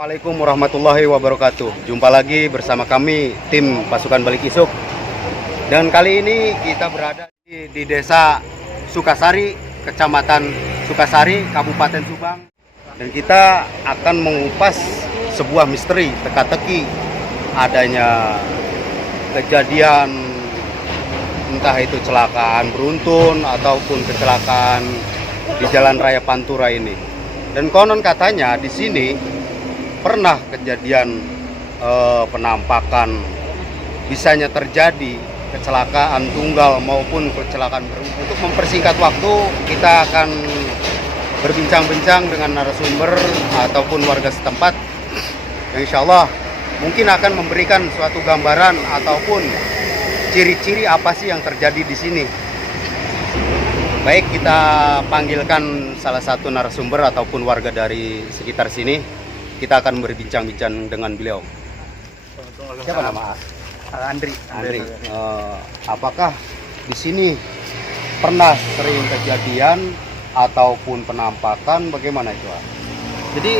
Assalamualaikum warahmatullahi wabarakatuh. Jumpa lagi bersama kami tim pasukan Balik Isuk. Dan kali ini kita berada di Desa Sukasari, Kecamatan Sukasari, Kabupaten Subang. Dan kita akan mengupas sebuah misteri teka-teki adanya kejadian entah itu kecelakaan beruntun ataupun kecelakaan di Jalan Raya Pantura ini. Dan konon katanya di sini pernah kejadian penampakan bisanya terjadi kecelakaan tunggal maupun kecelakaan beruntun. Untuk mempersingkat waktu, kita akan berbincang-bincang dengan narasumber ataupun warga setempat yang insya Allah mungkin akan memberikan suatu gambaran ataupun ciri-ciri apa sih yang terjadi di sini. Baik, kita panggilkan salah satu narasumber ataupun warga dari sekitar sini. Kita akan berbincang-bincang dengan beliau. Siapa nama? Andri. Apakah di sini pernah sering kejadian ataupun penampakan? Bagaimana itu? Jadi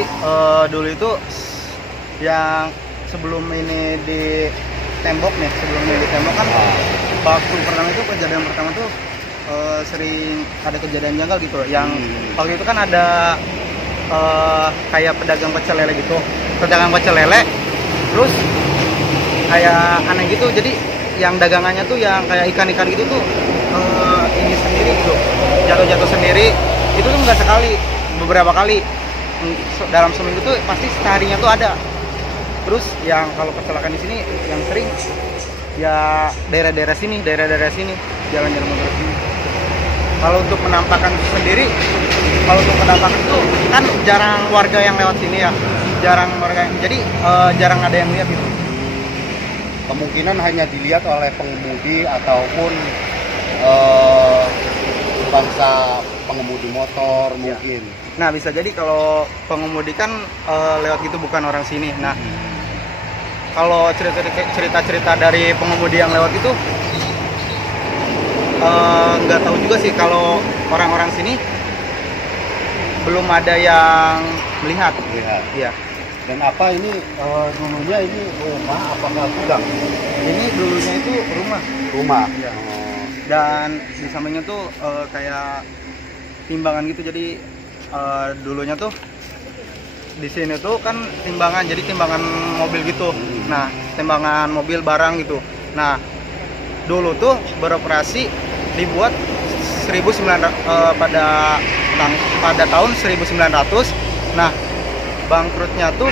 dulu itu yang sebelum ini di tembok nih, kan waktu pertama itu kejadian pertama tuh sering ada kejadian janggal gitu. Yang waktu itu kan ada kayak pedagang pecel lele gitu, terus kayak aneh gitu. Jadi yang dagangannya tuh yang kayak ikan-ikan gitu tuh ini sendiri gitu, jatuh sendiri. Itu tuh nggak sekali, beberapa kali dalam seminggu tuh pasti seharinya tuh ada. Terus yang kalau kecelakaan di sini yang sering ya daerah-daerah sini, jalan-jalan motor sini. Kalau untuk penampakan sendiri, itu kan jarang warga yang lewat sini ya, jadi jarang ada yang lihat gitu. Kemungkinan hanya dilihat oleh pengemudi ataupun bangsa pengemudi motor mungkin. Nah, bisa jadi kalau pengemudi kan lewat gitu bukan orang sini. Nah, kalau cerita dari pengemudi yang lewat itu nggak tahu juga sih, kalau orang-orang sini belum ada yang melihat. Iya. Dan apa ini dulunya ini rumah apakah gudang? Ini dulunya itu rumah. Iya. Dan di sampingnya tuh kayak timbangan gitu. Jadi dulunya tuh di sini tuh kan timbangan, jadi timbangan mobil gitu. Nah, timbangan mobil barang gitu. Nah, dulu tuh beroperasi dibuat pada tahun 1900. Nah, bangkrutnya tuh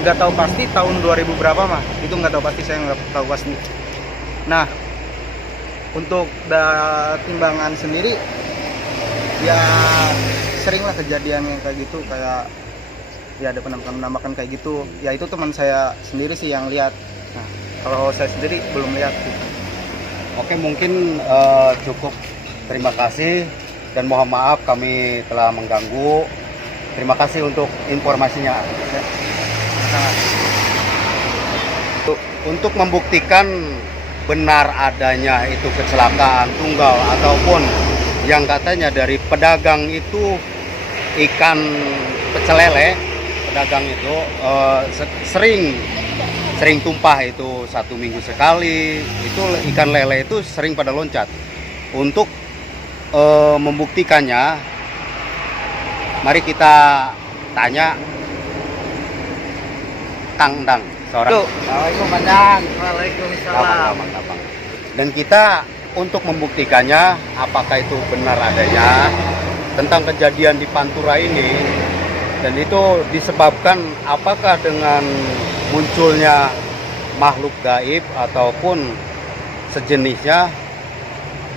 nggak tahu pasti tahun 2000 berapa mah. Itu nggak tahu pasti, saya nggak tahu pasti. Nah, untuk timbangan sendiri ya sering lah kejadian yang kayak gitu, kayak ya ada penampakan kayak gitu. Ya itu teman saya sendiri sih yang lihat. Nah, kalau saya sendiri belum lihat gitu. Oke, mungkin cukup. Terima kasih dan mohon maaf kami telah mengganggu. Terima kasih untuk informasinya. Untuk membuktikan benar adanya itu kecelakaan tunggal ataupun yang katanya dari pedagang itu ikan pecel lele, pedagang itu sering tumpah itu 1 minggu sekali. Itu ikan lele itu sering pada loncat. Untuk membuktikannya, mari kita tanya Kang Endang, seorang. Assalamualaikum Pandang. Waalaikumsalam. Gampang. Dan kita untuk membuktikannya apakah itu benar adanya tentang kejadian di Pantura ini, dan itu disebabkan apakah dengan munculnya makhluk gaib ataupun sejenisnya.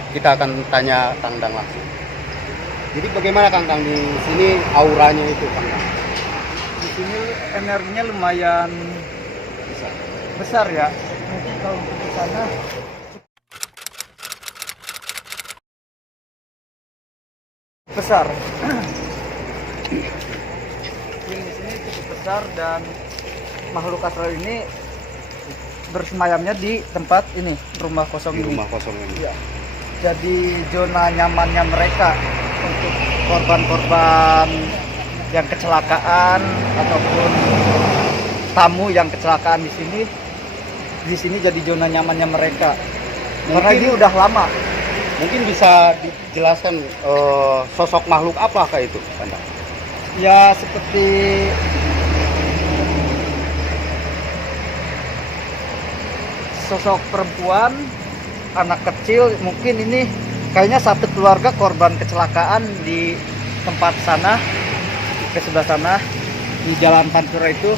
Kita akan tanya Kang Dang langsung. Jadi bagaimana Kang Dang di sini auranya itu, Kang Dang? Di sini energinya lumayan besar ya. Mungkin kalau untuk ke sana besar. Di sini cukup besar dan makhluk astral ini bersemayamnya di tempat ini, rumah kosong ini. Ya. Jadi zona nyamannya mereka untuk korban-korban yang kecelakaan ataupun tamu yang kecelakaan di sini jadi zona nyamannya mereka. Karena ini udah lama. Mungkin bisa dijelaskan sosok makhluk apakah itu, Anda? Ya seperti sosok perempuan, anak kecil, mungkin ini kayaknya satu keluarga korban kecelakaan di tempat sana, ke sebelah sana, di Jalan Pantura itu.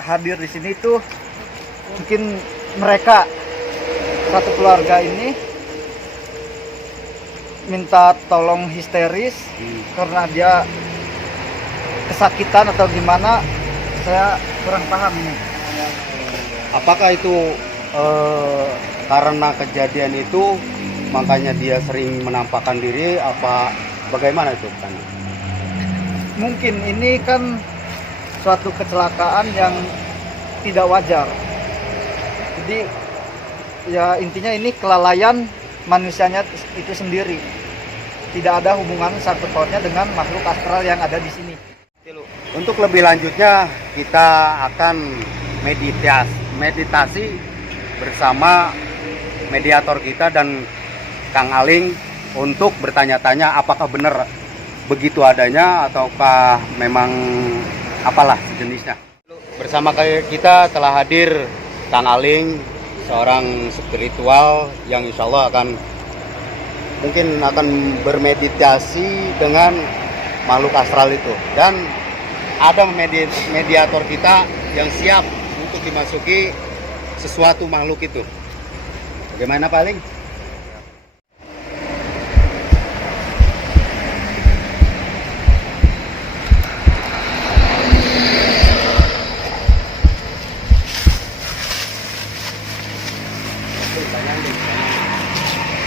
Hadir di sini tuh mungkin mereka satu keluarga ini minta tolong histeris karena dia kesakitan atau gimana, saya kurang paham nih. Apakah itu karena kejadian itu makanya dia sering menampakkan diri, apa bagaimana itu kan? Mungkin ini kan suatu kecelakaan yang tidak wajar. Jadi ya intinya ini kelalaian manusianya itu sendiri. Tidak ada hubungan sangkut pautnya dengan makhluk astral yang ada di sini. Untuk lebih lanjutnya kita akan meditasi bersama mediator kita dan Kang Aling untuk bertanya-tanya apakah benar begitu adanya ataukah memang apalah sejenisnya. Bersama kita telah hadir Kang Aling, seorang spiritual yang insya Allah akan bermeditasi dengan makhluk astral itu, dan ada mediator kita yang siap untuk dimasuki sesuatu makhluk itu. Bagaimana Pak Aling?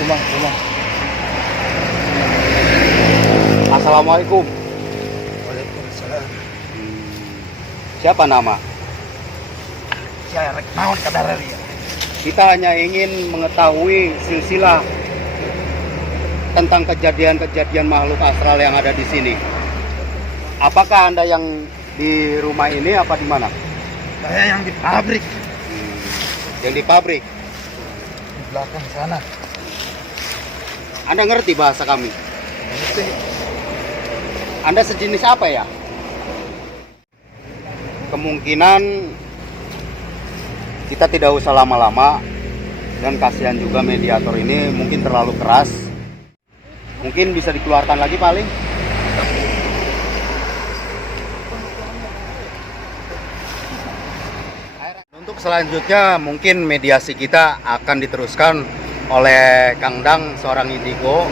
Rumah. Assalamualaikum. Waalaikumsalam. Siapa nama? Saya naon kadar dia. Kita hanya ingin mengetahui silsilah tentang kejadian-kejadian makhluk astral yang ada di sini. Apakah Anda yang di rumah ini apa di mana? Saya yang di pabrik. Yang di pabrik. Di belakang sana. Anda ngerti bahasa kami? Anda sejenis apa ya? Kemungkinan kita tidak usah lama-lama, dan kasihan juga mediator ini mungkin terlalu keras. Mungkin bisa dikeluarkan lagi paling. Untuk selanjutnya mungkin mediasi kita akan diteruskan oleh Kang Dang, seorang indigo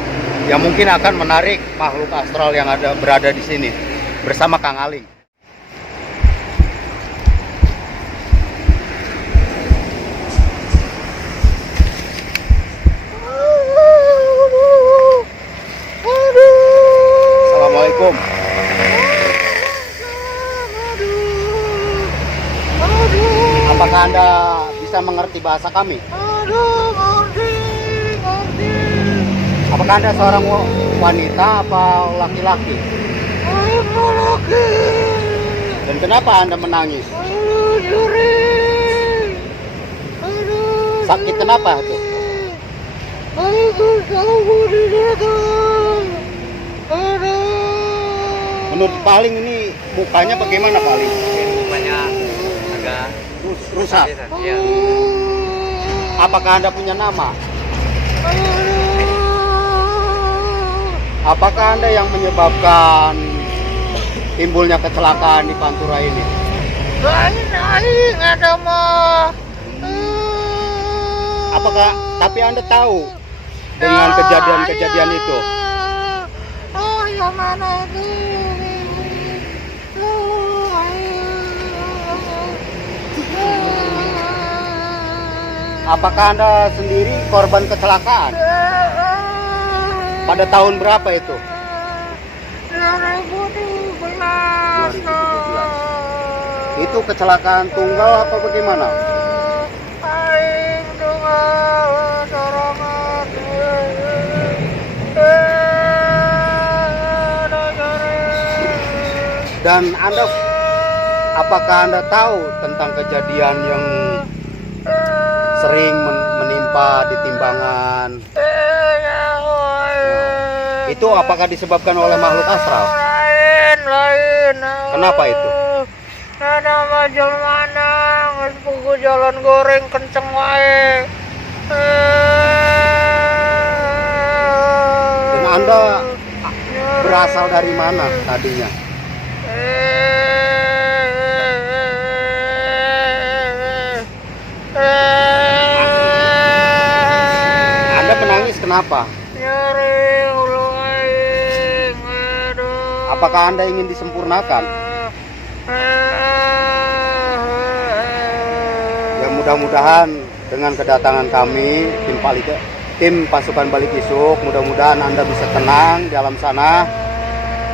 yang mungkin akan menarik makhluk astral yang berada di sini bersama Kang Aling. Assalamualaikum. Apakah Anda bisa mengerti bahasa kami? Apakah Anda seorang wanita atau laki-laki? Laki. Dan kenapa Anda menangis? Sakit kenapa itu? Menurut Paling ini mukanya bagaimana Paling? Mukanya agak Rusak. ya. Apakah Anda punya nama? Apakah Anda yang menyebabkan timbulnya kecelakaan di Pantura ini? Ada mah. Apakah tapi Anda tahu dengan kejadian-kejadian itu? Oh, yang mana itu? Apakah Anda sendiri korban kecelakaan? Pada tahun berapa itu? 2017. Itu kecelakaan tunggal apa bagaimana? Aing tunggal dorongan. Dan Anda, apakah Anda tahu tentang kejadian yang sering menimpa di Timbangan? Itu apakah disebabkan oleh makhluk astral? Lain. Kenapa itu? Ada majal mana? Nges pugu jalan goreng kenceng wae. Dan Anda berasal dari mana tadinya? Anda menangis kenapa? Nyeri ulu aing. Aduh. Apakah Anda ingin disempurnakan? Ya mudah-mudahan dengan kedatangan kami tim pasukan Balik Isuk, mudah-mudahan Anda bisa tenang di alam sana,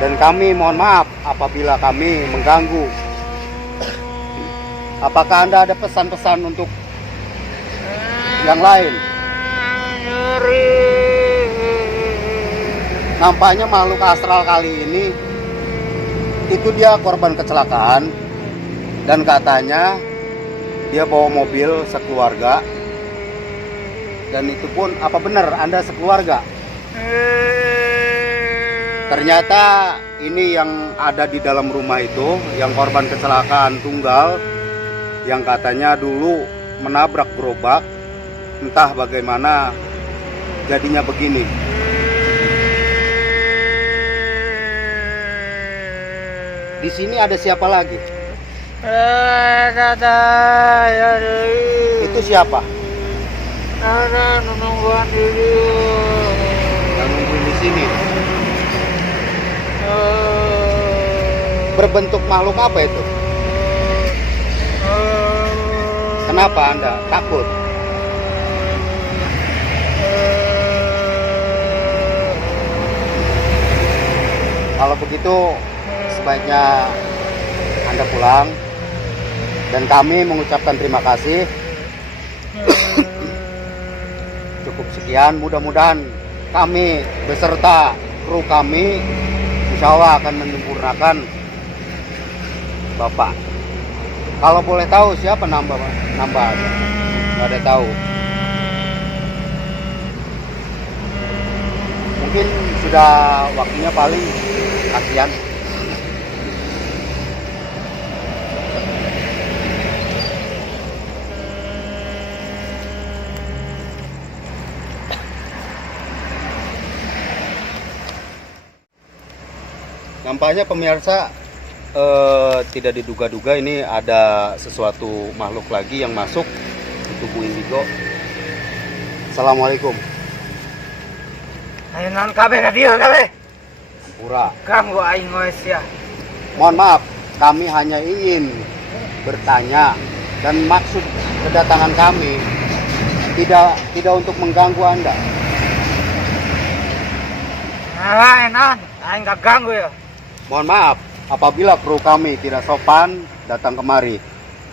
dan kami mohon maaf apabila kami mengganggu. Apakah Anda ada pesan-pesan untuk yang lain? Nyeri. Nampaknya makhluk astral kali ini itu dia korban kecelakaan, dan katanya dia bawa mobil sekeluarga. Dan itu pun apa benar Anda sekeluarga? Ternyata ini yang ada di dalam rumah itu, yang korban kecelakaan tunggal, yang katanya dulu menabrak gerobak, entah bagaimana jadinya begini. Di sini ada siapa lagi? Itu siapa? Ada nungguan diri. Yang nungguin di sini. Berbentuk makhluk apa itu? Kenapa Anda takut? Kalau begitu sebaiknya Anda pulang, dan kami mengucapkan terima kasih. Cukup sekian, mudah-mudahan kami beserta kru kami insya Allah akan menyempurnakan Bapak. Kalau boleh tahu siapa nambah? Nggak ada tahu. Mungkin sudah waktunya paling. Kasihan. Nampaknya pemirsa tidak diduga-duga ini ada sesuatu makhluk lagi yang masuk di tubuh Indigo. Assalamualaikum. Ayo non kabeh ka dieu kabeh. Pura. Ganggu aing we sia. Mohon maaf, kami hanya ingin bertanya, dan maksud kedatangan kami tidak untuk mengganggu Anda. Nah, non, aing gak ganggu ya. Mohon maaf apabila kru kami tidak sopan datang kemari.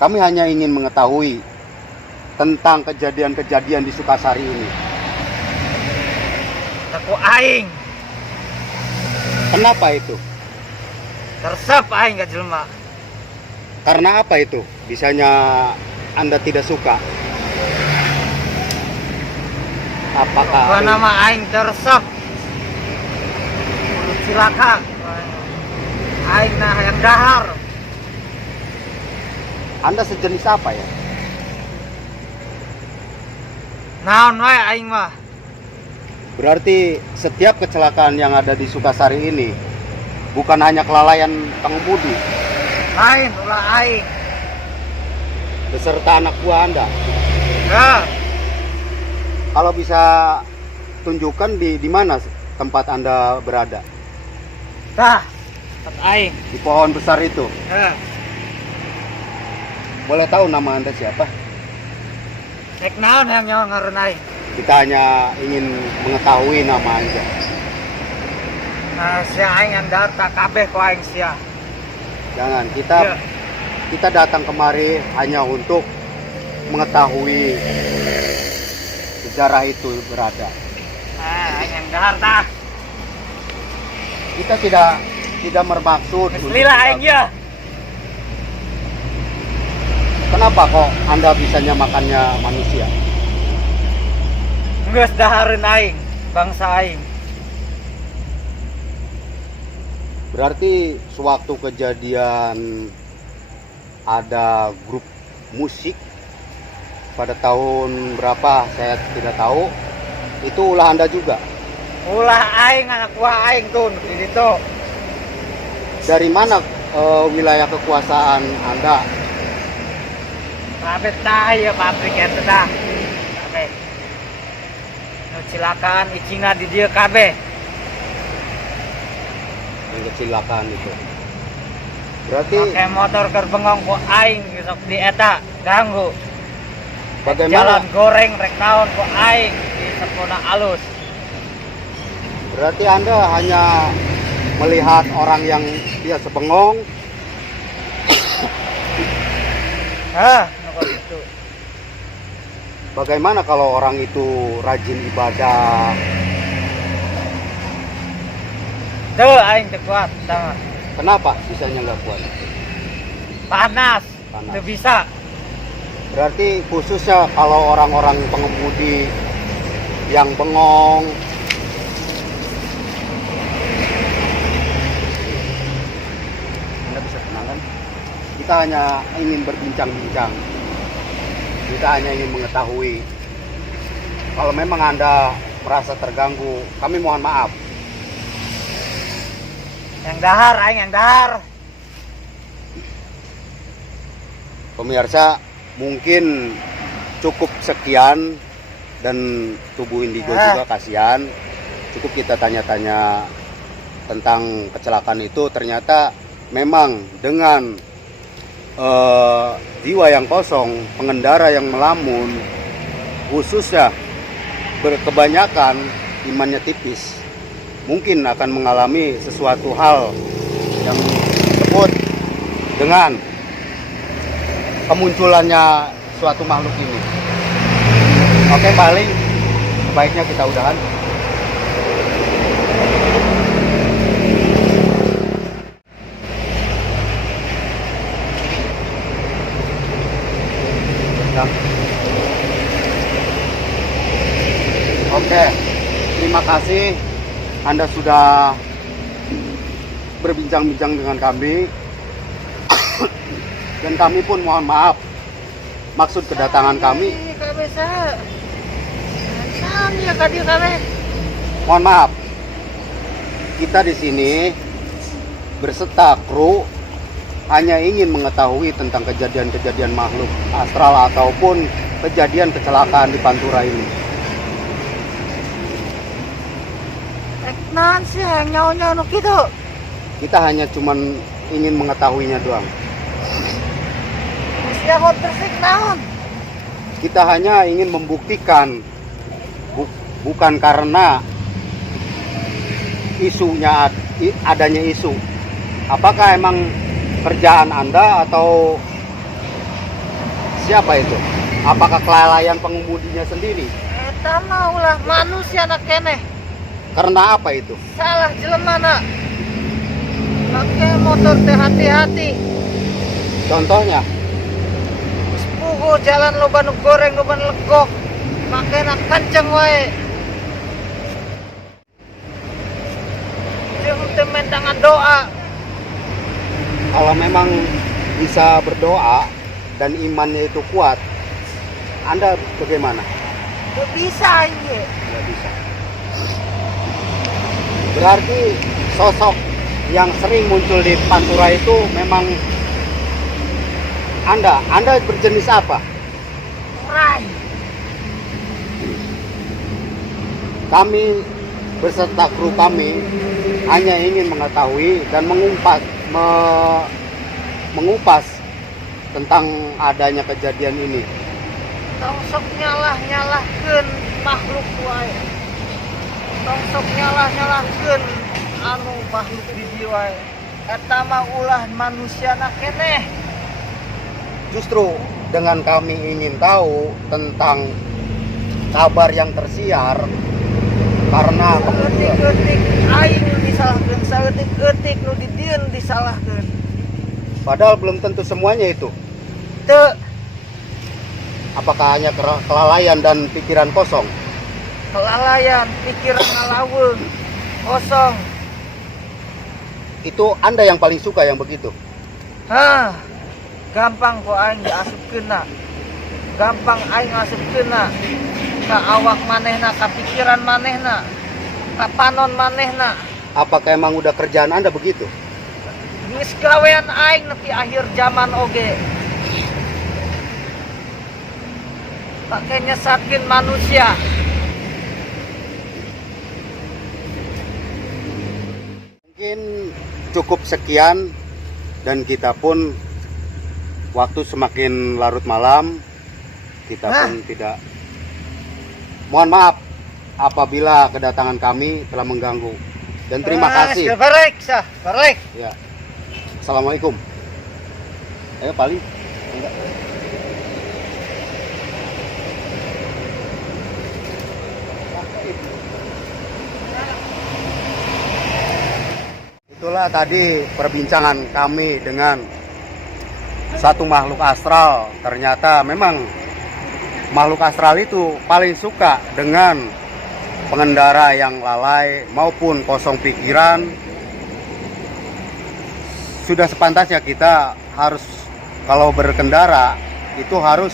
Kami hanya ingin mengetahui tentang kejadian-kejadian di Sukasari ini. Aku aing Kenapa itu? tersep aing ka jelema. Karena apa itu? Bisanya Anda tidak suka? Apakah Apa nama aing tersep? Cilaka. Aing nah yang dahar. Anda sejenis apa ya? Naon wae aing mah. Berarti setiap kecelakaan yang ada di Sukasari ini bukan hanya kelalaian pengemudi Lain ulah aing. beserta anak buah Anda. Ya, Kalau bisa tunjukkan di mana tempat Anda berada? tah. Tempat aing. Di pohon besar itu. Ya, Boleh tahu nama Anda siapa? cek naon yang nyawa ngaran aing. Kita hanya ingin mengetahui nama Anda. Nah, sia aing yang data kabeh ku aing sia. Jangan, Ya. kita datang kemari hanya untuk mengetahui sejarah itu berada. Nah, aing yang dahar tah. Kita tidak tidak bermaksud. Lila aing ya. Kenapa kok Anda bisanya makannya manusia? Geus dahareun aing, bangsa aing. Berarti sewaktu kejadian ada grup musik pada tahun berapa saya tidak tahu, itu ulah Anda juga. Ulah aing anak buah aing tuh di situ. Dari mana wilayah kekuasaan Anda? Kabeh tah ya pabrik eta dah. Kabeh. Nu cilakaan icingna di dieu kabeh. Yang kecelakaan itu. Berarti Pakai motor keur bengong ku aing sok di eta ganggu. bagaimana? Jalan goreng rek naon ku aing di sepona alus. Berarti Anda hanya melihat orang yang biasa bengong, Nuko gitu. bagaimana kalau orang itu rajin ibadah? Tuh aing teu kuat tah. Kenapa bisanya nggak kuat? Panas. Panas. Teu bisa. Berarti khususnya kalau orang-orang pengemudi yang bengong, Anda bisa tenang kan? Kita hanya ingin berbincang-bincang. Kita hanya ingin mengetahui. Kalau memang Anda merasa terganggu, kami mohon maaf. Yang dahar aing yang dahar. Pemirsa, mungkin cukup sekian, dan tubuh Indigo juga kasihan. Cukup kita tanya-tanya tentang kecelakaan itu. Ternyata memang dengan jiwa yang kosong, pengendara yang melamun, khususnya berkebanyakan imannya tipis, mungkin akan mengalami sesuatu hal yang disebut dengan kemunculannya suatu makhluk ini. Oke, paling sebaiknya kita udahan. Nah. Oke, terima kasih Anda sudah berbincang-bincang dengan kami. Dan kami pun mohon maaf, maksud kedatangan kami, Kabeh saha? Naon ya ka dieu kabeh? mohon maaf, kita di sini berserta kru hanya ingin mengetahui tentang kejadian-kejadian makhluk astral ataupun kejadian kecelakaan di Pantura ini. Rek naon sih nyawa-nyawa nu kitu? Kita hanya cuman ingin mengetahuinya doang. Sia hot bersih naon? Kita hanya ingin membuktikan, bukan karena isunya adanya isu. Apakah emang kerjaan Anda atau siapa itu? Apakah kelalaian pengemudinya sendiri? Eta mah ulah manusia na keneh. Karena apa itu? Salah jelemana. Make motor teh hati-hati. Contohnya, Pugu jalan loba nu goreng loba nu legok. Makena kenceng wae. Jeung teu mendangan doa. kalau memang bisa berdoa dan imannya itu kuat, Anda bagaimana? Teu bisa ieu. Nggak bisa. Berarti sosok yang sering muncul di Pantura itu memang Anda berjenis apa? Rai. Kami beserta kru kami hanya ingin mengetahui dan mengupas tentang adanya kejadian ini. Tong sok nyalah-nyalahkeun makhluk wae. Tong sok nyalah-nyalahkeun anu makhluk di dieu wae. Eta mah ulah manusiana keneh. Justru dengan kami ingin tahu tentang kabar yang tersiar, karena Etik aing nu disalahkeun, saeutik-eutik nu didieun disalahkeun. padahal belum tentu semuanya itu. Teu Apakah hanya kelalaian dan pikiran kosong? kelalaian, pikiran ngalaweung, kosong. Itu Anda yang paling suka yang begitu. Hah, gampang kok aing diasupkeunna. Gampang aing ngasupkeunna ka awak manehna, ka pikiran manehna, ka panon manehna. Apakah emang udah kerjaan Anda begitu? Geus gawean aing nepi akhir zaman oge. Pake nyesakin manusia. Mungkin cukup sekian dan kita pun waktu semakin larut malam kita pun tidak mohon maaf apabila kedatangan kami telah mengganggu dan terima kasih. Balik. Ya. Assalamualaikum. Ayo paling enggak. Itulah tadi perbincangan kami dengan satu makhluk astral. Ternyata memang makhluk astral itu paling suka dengan pengendara yang lalai maupun kosong pikiran. Sudah sepantasnya kita harus kalau berkendara itu harus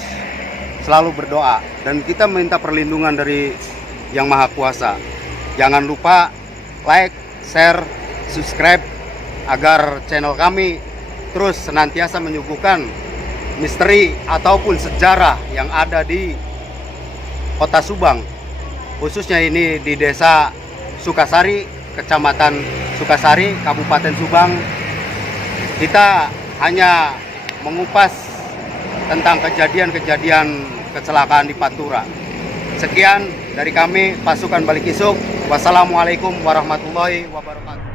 selalu berdoa dan kita minta perlindungan dari Yang Maha Kuasa. Jangan lupa like, share, subscribe agar channel kami terus senantiasa menyuguhkan misteri ataupun sejarah yang ada di Kota Subang, khususnya ini di Desa Sukasari, Kecamatan Sukasari, Kabupaten Subang. Kita hanya mengupas tentang kejadian-kejadian kecelakaan di Pantura. Sekian dari kami, pasukan Balik Isuk. Wassalamualaikum warahmatullahi wabarakatuh.